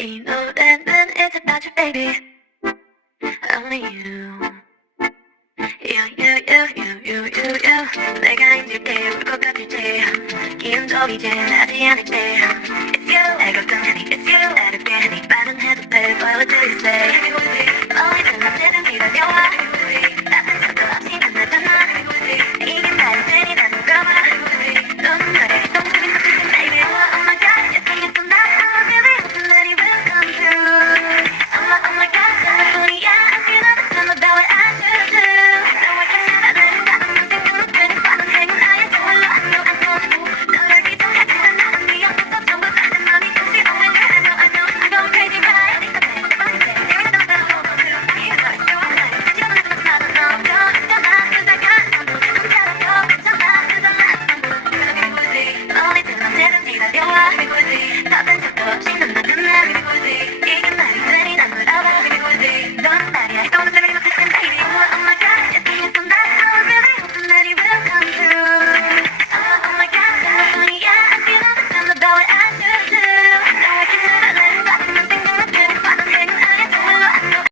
이 노래는 It's about you baby Only you You 내가 힘들 때 울 것 같을 때 기운도 이제 나지 않을 때